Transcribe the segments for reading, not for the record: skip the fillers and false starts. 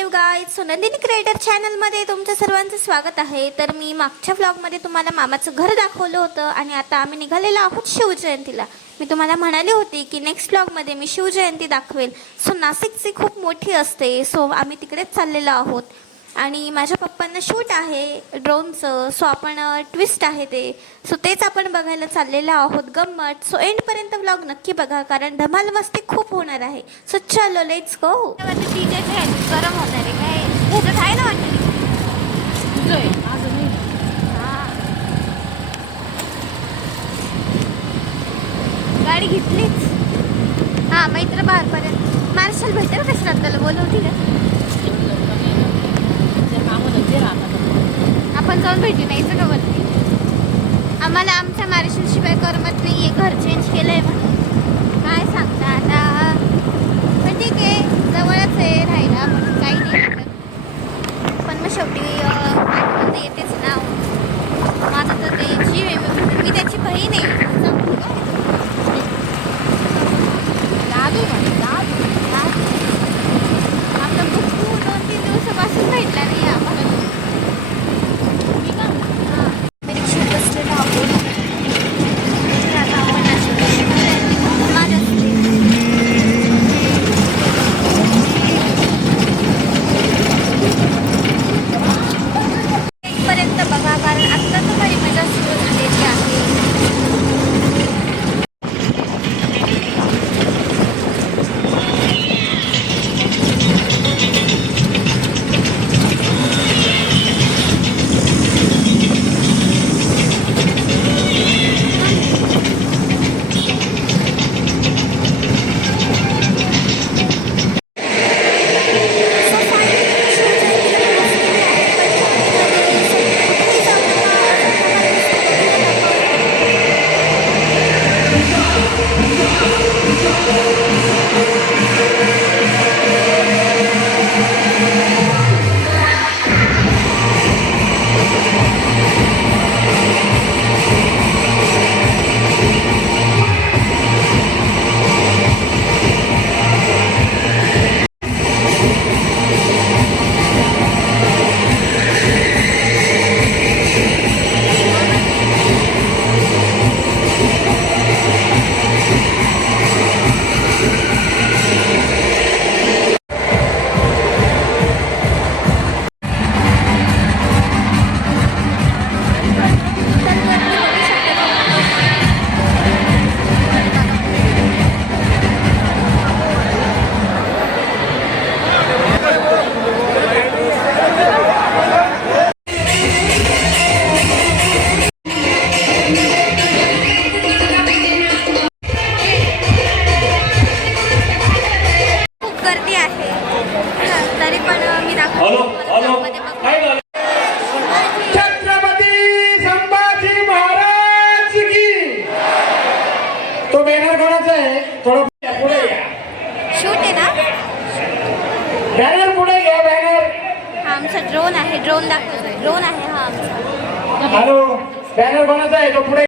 Mahadev guys. So Nandini creator चॅनलमध्ये तुमचं सर्वांचं स्वागत आहे. तर मी मागच्या व्लॉगमध्ये तुम्हाला मामाचं घर दाखवलं होतं आणि आता आम्ही निघालेलो आहोत शिवजयंतीला. मी तुम्हाला म्हणाले होते की नेक्स्ट व्लॉगमध्ये मी शिवजयंती दाखवेल. सो नाशिकची खूप मोठी असते, सो आम्ही तिकडेच चाललेलो आहोत. आणि माझ्या पप्पांना शूट आहे ड्रोनचं, सो आपण ट्विस्ट आहे ते, सो तेच आपण बघायला चाललेलो आहोत गंमत. सो एंडपर्यंत व्लॉग नक्की बघा कारण धमाल मस्ती खूप होणार आहे. सो चलो लेट्स गो. गरम होणार आहे काय ह्याच्यात आहे ना वाटतं. गाडी घेतलीच. हां मैत्र बाहेरपर्यंत मार्शल भेटेल का श्रद्धाला बोलवती का? आपण जाऊन भेटी नाहीचं का वरती. आम्हाला आमच्या मार्शलशिवाय करमत नाही आहे. घर चेंज केलं आहे म्हणून काय सांगता आता. पण ठीक आहे जवळच आहे राहायला म्हणून काही नाही. पण मग शेवटी आठवण येतेच ना. माझं तर ते जीव आहे, मी त्याची बहीण आहे. आपला बुकू 2-3 दिवसापासून भेटला नाही आम्हाला. बघा कारण आत्ता तुम्हाला मजा सुरू झालेली आहे. शूट आहे ना. बॅनर पुढे घ्या. बॅनर हा आमचा ड्रोन आहे. ड्रोन दाखवतोय. ड्रोन आहे हा आमचा. हॅलो बॅनर कोणाचा आहे तो पुढे.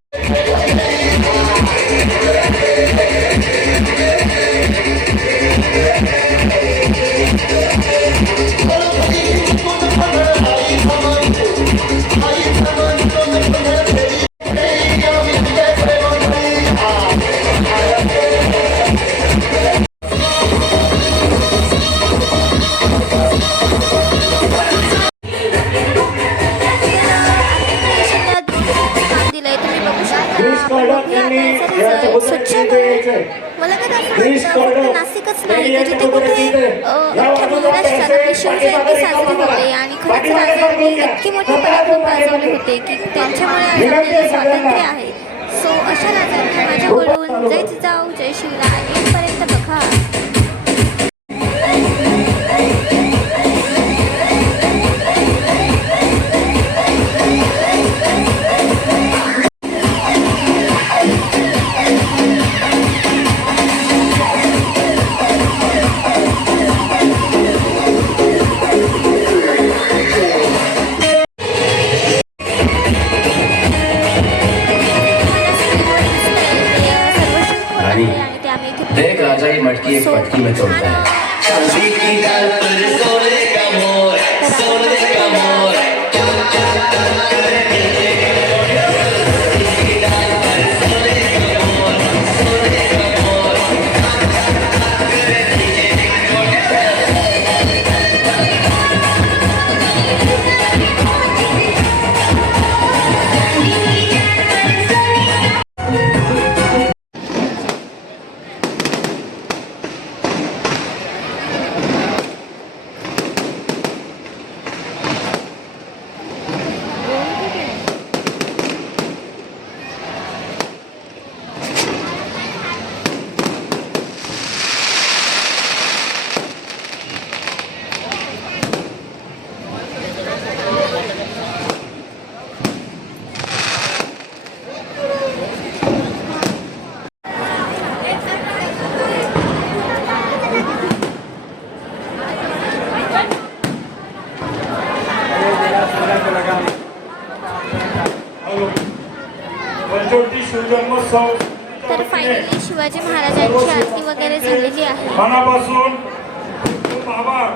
मला काय असं वाटतं नाशिकच नाही तर जिथे कुठे अख्ख्या महाराष्ट्रात शिवजयंती साजरी होते आणि खरंच राजांनी इतके मोठे पराक्रम गाजवले होते की त्यांच्यामुळे आज आपल्याला स्वातंत्र्य आहे. सो अशा राजांना माझ्याकडून जय जिजाऊ जय शिवराय येईपर्यंत बघा. देख राजा की मटकी एक मटकी में तोड़ता है। शिवज्योती शिवजन्मोत्सव तर फायनली शिवाजी महाराजांची आरती वगैरे झालेली आहे. मनापासून आभार.